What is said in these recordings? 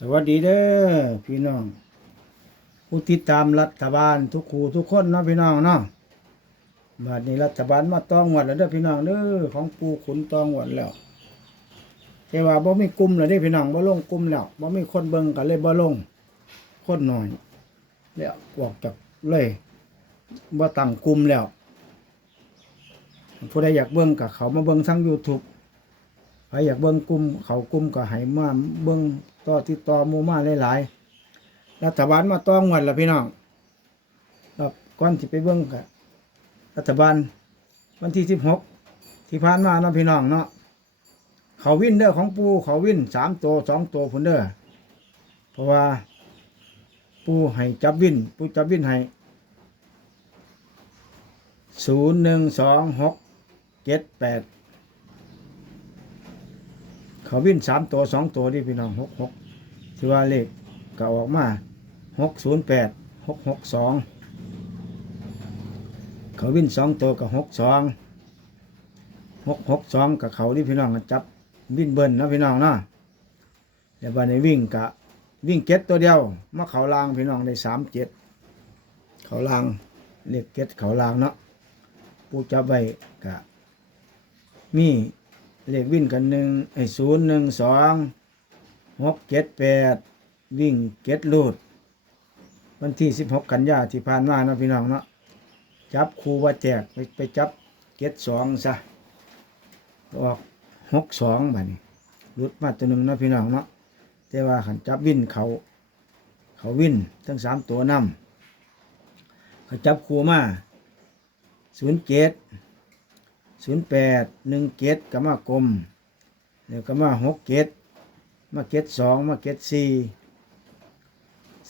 สวัสดีเด้อพี่น้องผู้ติดตามรัฐบาลทุกครูทุกคนเนาะพี่น้องเนาะบัดนี้รัฐบาลมาต้องหวัดแล้วเด้อพี่น้องเด้อของปูขุนต้องหวัดแล้วแต่ว่าบ่มีกลุ่มแล้วเด้อพี่น้องบ่ลงกลุ่มแล้วบ่มีคนเบิ่งก็เลยบ่ลง คนหน้อยแล้วออกจากเลยบ่ตั้งกลุ่มแล้วผู้ใดอยากเบิ่งก็เขามาเบิ่งทาง YouTube รอยากเบิ่งกลุ่มเขากลุ่มก็ให้มาเบิ่งต่อติดต่อมูมาหลายๆรัฐบาลมาต้องงวดละพี่น้องครับก่อนที่ไปเบิ่งก็รัฐบาลวันที่สิบหกที่ผ่านมาเนาะพี่น้องเนาะเขาวินเด้อของปูเขาวินสามตัวสองตัวพุ่นเด้อเพราะว่า ปูให้จับวิน ปูจับวินให้ศูนย์หนึ่งสองหกเจ็ดแปด เขาวิ่นสามตัวสองตัวนี่พี่น้องหกหกที่ว่าเลขก็ออกมาหกศูนย์แปดหกหกสองเขาวิ่นสองตัวกับหกสองหกหกสองกับเขาที่พี่น้องจับวิ่นเบิ้ลนะพี่น้องเนาะเดี๋ยววันนี้วิ่งกะวิ่งเก็ตตัวเดียวมาเขาลางพี่น้องได้สามเจ็ดเขาลางเลขเก็ตเขาลางเนาะปูจับไว้กะมี เลขวิ่งกันหนึ่งไอ้ศูนย์หนึ่งสองหกเจ็ดแปดวิ่งเจ็ดลูด วันที่สิบหกกันยาที่ผ่านมาเนาะพี่น้องเนาะจับครูว่าแจกไปไปจับเจ็ดสองซะออกหกสองบัดนี้รุดมาตัวหนึ่งเนาะพี่น้องเนาะแต่ว่าขันจับวิ่นเขาเขาวิ่นทั้งสามตัวนำเขาจับครูมาศูนย์เจ็ด ศูนย์แปดหนึ่งเกตก็มากลมแล้วก็มาหกเกตมาเกตสองมาเกตสี่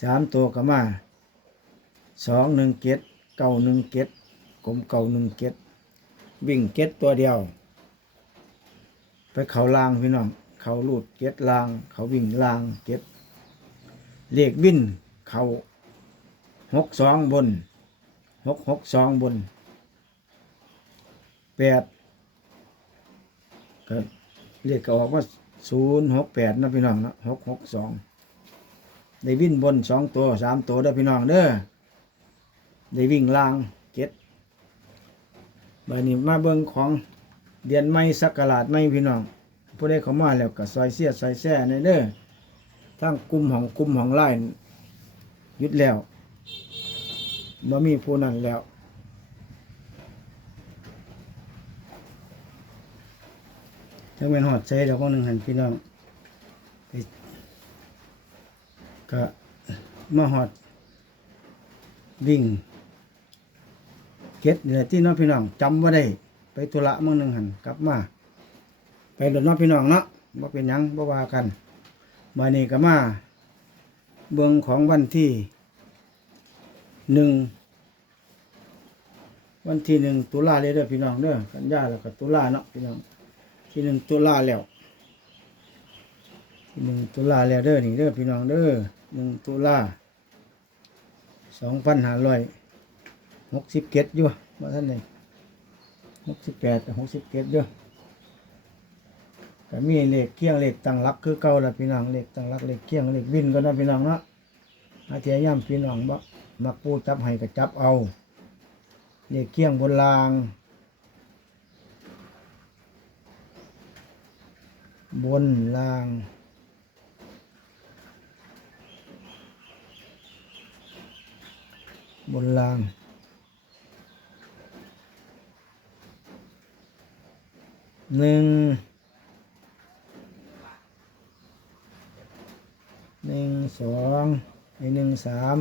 สามตัวก็มาสองหนึ่งเกตเก้าหนึ่งเกตกลมเก้าหนึ่งเกตวิ่งเกตตัวเดียว ไปเขาลางพี่น้องเขาลูดเกตลาง เขาวิ่งลางเกตเลขวิ่นเขาหกสองบนหกหกสองบน แปดก็เรียกก็ออกว่าศูนย์หกแปดนะพี่น้องนะหกหกสองได้วิ่งบนสองตัวสามตัวเด้พี่น้องเด้อได้วิ่งล่างเจ็ดบานี้มาเบิ่งของเดือนไม่สักกะลาดไม่พี่น้องผู้ใดเข้ามาแล้วก็ซอยเสียซอยแซ่ในเด้อทั้งกลุ่มของกลุ่มของไล่ยุดแล้วบ่มีผู้นั้นแล้ว จังเป็นหอดใจเดี๋ยวคนหนึ่งหันพี่น้องก็มาหอดวิ่งเก็ดเดี๋ยที่น้องพี่น้องจำว่าได้ ไปธุระมื่อหนึ่งหันกลับมา ไปรถน้องพี่น้องเนาะว่าเป็นยังบ่ว่ากันมานี่ก็มาเบืองของวันที่หนึ่งวันที่หนึ่งตุลาเลยเด้อพี่น้องเด้อกันยาแล้วก็ตุลาเนาะพี่น้อง ที่หนึ่งตุลาแล้วที่หนึ่งตุลาแล้วเด้อนี่เด้อพี่น้องเด้อหนึ่งตุลาสองพันห้าร้อยหกสิบเกตอยู่ว่าท่านนี่หกสิบแปดหกสิบเกตอยู่ก็มีเหลขเคียงเหลขตั้งหลักคือเก่าละพี่น้องเหลขตั้งหลักเหลขเคียงเหลขวินก็นะพี่น้องเนาะอาเทียย่ำพี่น้องบักมักปูจับให้ก็จับเอาเหลขเคียงบนราง บนล่าง บนล่าง หนึ่ง หนึ่งสองไอหนึ่งสาม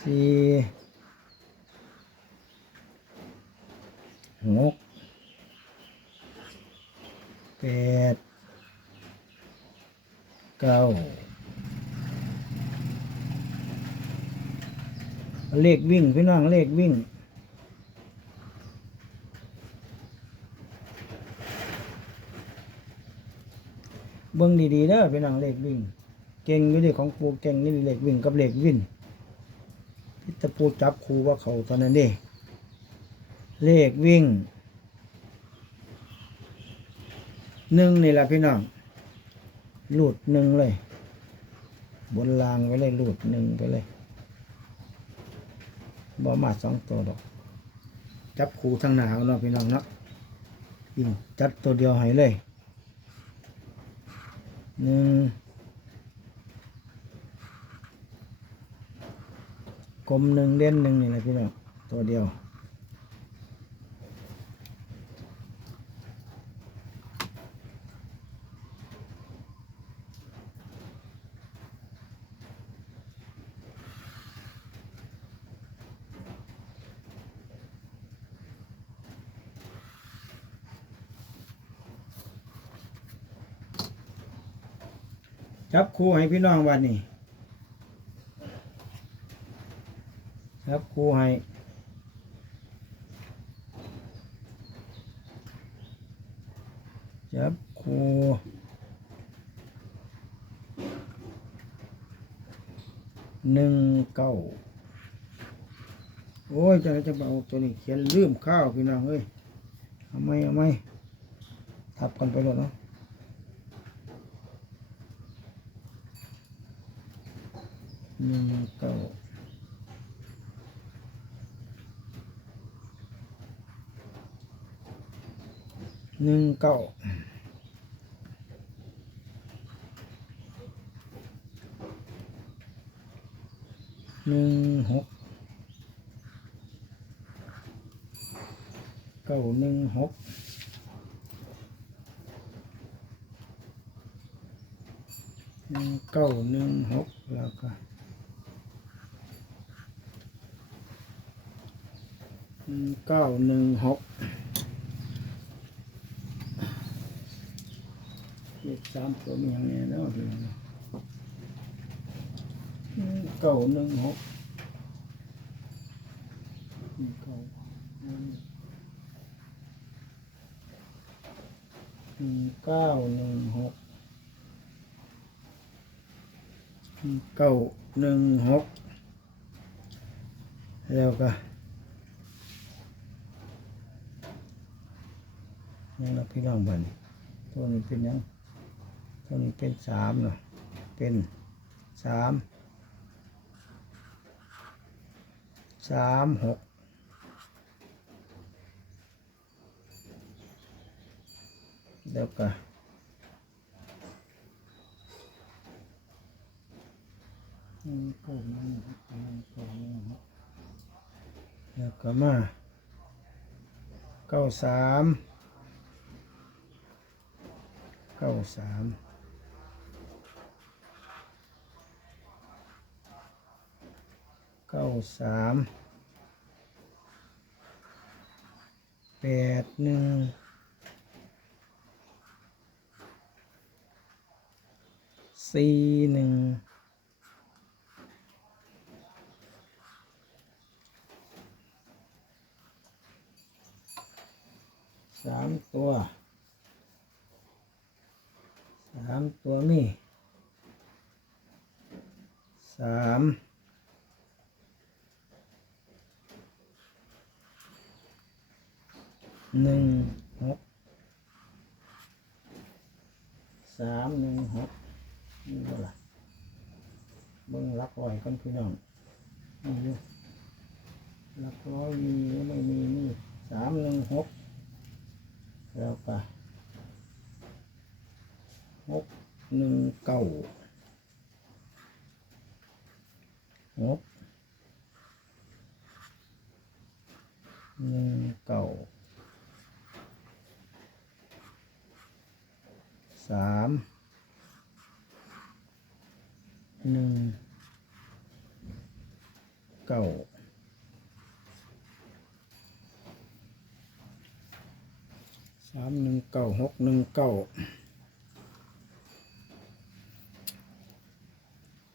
สี่หก ดเก้าเลขวิ่งพี่น้องเลขวิ่งเบิ้งดีๆเด้อพี่น้องเลขวิ่ง เก่งอยู่ดิของปูเก่งนี่เลขวิ่งกับเลขวิ่งพิตะปูจับครูว่าเขาตอนนั้นดิเลขวิ่ง หนึ่งนี่แหละพี่น้องลูดหนึ่งเลย บนรางไปเลยลูดหนึ่งไปเลยบ่มาสองตัวดอก จับคู่ทั้งหนาวเนาะพี่น้องเนาะยิงจัดตัวเดียวให้เลยหนึ่งกลมหนึ่งเด่นหนึ่งนี่แหละพี่น้องตัวเดียว จับคู่ให้พี่น้องวันนี้จับคู่ให้จับคู่หนึ่งเก้าโอ้ยจะจะเอาตัวนี้เขียนลืมข้าวพี่น้องเอ้ยเอาไมเอาไมทับกันไปเลยเนาะ หนึ่งเก้าหนึ่งเก้าหนึ่งหกเก้าหนึ่งหกหนึ่งเก้าหนึ่งหกแล้วก็ หนึ่ง เก้าหนึ่งหกเลขสามตัวมีอย่างนี้แล้วถึงเก้าหนึ่งหกหนึ่งเก้าหนึ่งหนึ่งเก้าหนึ่งหกเก้าหนึ่งหกแล้วก็ ยังเราพี่น้องบันตัวนี้เป็นยังตัวนี้เป็นสามเนาะเป็นสามสามหกเดี๋ยวก็หนึ่ก้าหนึ่งหกหนึ่งเก้าหนึ่งหกแล้วก็มาเก้าสาม เก้าสามเก้าสามแปดหนึ่งสี่หนึ่งสามตัว สามตัวนี่สามหนึ่งหกสามหนึ่งหกนี่ก็ล่ะเบิ้งรักร้อยกันพี่น้องนี่ดูรักร้อยมีหรือไม่มีนี่สามหนึ่งหกแล้วก็ หกหนึ่งเก้าหกหนึ่งเก้าสามหนึ่งเก้าสามหนึ่งเก้าหกหนึ่งเก้า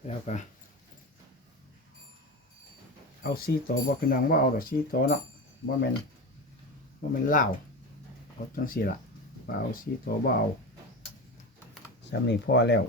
แล้วก็เอาซีโตบอกพี่น้องว่าเอาแต่ซีโตเนาะว่ามันว่ามันเล่าเอาจังสี่ละเอาซีโตบ่เอาสำนีพ่อแล้ว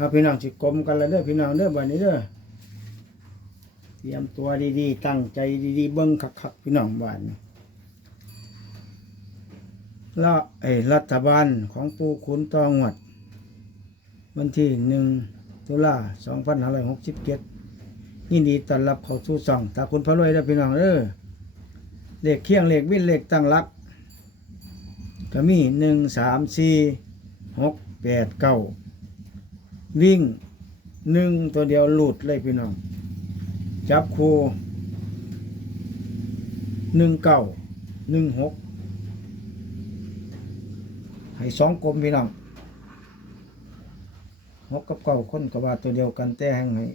เอาพี่น้องสิกลมกันแล้วเด้อพี่น้องเด้อบัดนี้เด้อเตรียมตัวดีๆ ตั้งใจดีๆ เบิ่งคักๆพี่น้องบ้านนี้ละไอ้รัฐบาลของปูขุนตองวดวันที่หนึ่งตุลาสองพันห้าร้อยหกสิบเจ็ดยินดีต้อนรับเข้าสู่ช่องตาคุณพระรวยเด้อพี่น้องเด้อเลขเคียงเลขวิ่นเลขตั้งหลักก็มีหนึ่งสามสี่หกแปดเก้า วิ่งหนึ่งตัวเดียวหลุดเลยพี่น้อง จับคูหนึ่งเก้าหนึ่งหกให้สองกลมพี่น้องหกกับเก้าคนกับว่าตัวเดียวกันแต่แห่งให้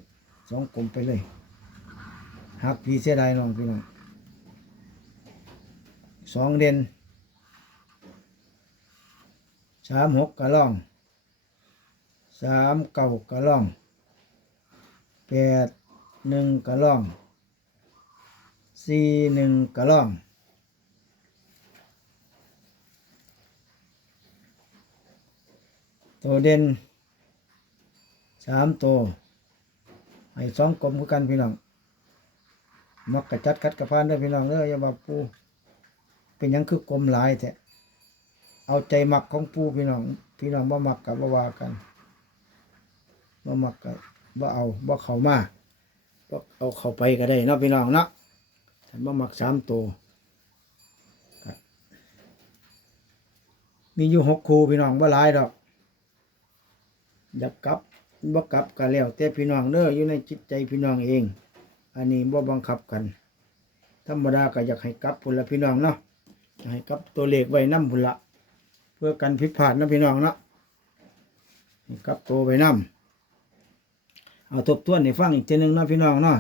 สองกลมไปเลยหักพี่เสียดายน้องพี่น้องสองเด่นสามหกกระล่อง สามเก้ากระล่องแปดหนึ่งกระล่องสี่หนึ่งกระล่องตัวเด่นสามตัวให้สองกลมคือกันพี่น้องมักกระจัดคัดกระพานเด้พี่น้องเด้ออย่าบาปูเป็นยังคือกลมหลายแท้เอาใจมักของผู้พี่น้อง พี่น้องบ่มักกับบ่ว่ากัน บ่มักกับบ่เอาบ่เข้ามาบ่เอาเข้าไปก็ได้เนาะพี่น้องเนาะถ้าบ่มักสามตัวมีอยู่หกคู่พี่น้องบ่หลายดอกอยากกลับบ่กลับก็แล้วแต่พี่น้องเด้ออยู่ในจิตใจพี่น้องเอง อันนี้บ่บังคับกัน ธรรมดาก็อยากให้กลับพุ่นละพี่น้องเนาะให้กลับตัวเลขไว้นำพุ่นละเพื่อกันผิดพลาดนะพี่น้องเนาะนี่ครับโตไปนำ เอาทบทวนให้ฟังอีกทีหนึ่งนะพี่น้องเนาะ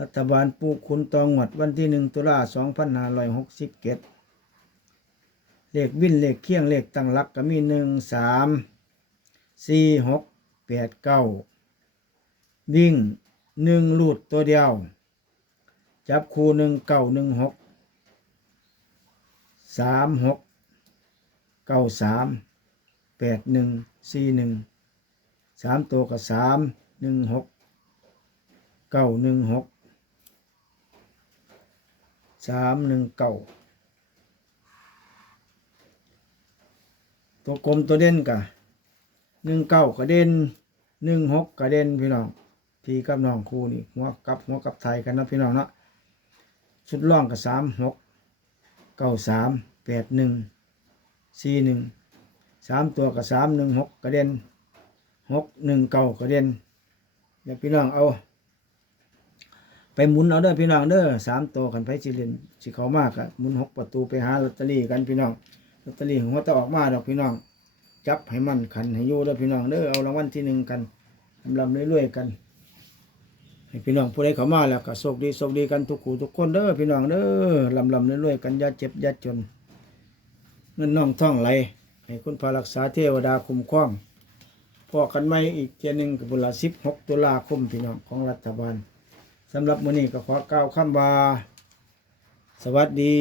รัฐบาลปูคุณตองหวดวันที่หนึ่งตุลาสองพันห้าร้อยหกสิบเจ็ดเลขวินเลขเคียงเลขตั้งหลักก็มีหนึ่งสามสี่หกแปดเก้าวิ่งหนึ่งลูดตัวเดียว จับคู่หนึ่งเก้าหนึ่งหกสามหกเก้าสามแปดหนึ่งสี่หนึ่ง สามตัวกับสามหนึ่งหกเก้าหนึ่งหกสามหนึ่งเก้าตัวกลมตัวเด่นกะหนึ่งเก้ากระเด็นหนึ่งหกกระเด็นพี่น้องพี่กับน้องคู่นี่หัวกับหัวกับไทยกันนะพี่น้องเนาะชุดล่องกับสามหกเก้าสามแปดหนึ่งสี่หนึ่งสามตัวกับสามหนึ่งหกกระเด็น หกหนึ่งเก้ากระเด็นเดี๋ยวพี่น้องเอา ไปหมุนเอาเด้อพี่น้องเด้อสามตัวกันไปสิเล่นสิเขามากอะหมุนหกประตูไปหาลอตเตอรี่กันพี่น้องลอตเตอรี่หัวตะออกมาดอกพี่น้อง จับให้มันขันให้อยู่เด้อพี่น้องเด้อเอารางวัลที่หนึ่งกันลำๆเรื่อยๆกันให้พี่น้องผู้ใดเขามาแล้วก็โชคดีโชคดีกันทุกคู่ทุกคนเด้อพี่น้องเด้อลำๆเรื่อยๆกันอย่าเจ็บอย่าจนเงินน้องท่องไหลให้คุณพารักษาเทวดาคุ้มครอง พอกันไม่อีกเทียหนึ่งกับบุรสิบหกตุลาคมพี่น้องของรัฐบาลสำหรับมื้อนี้ก็ขอกล่าวคำว่า สวัสดี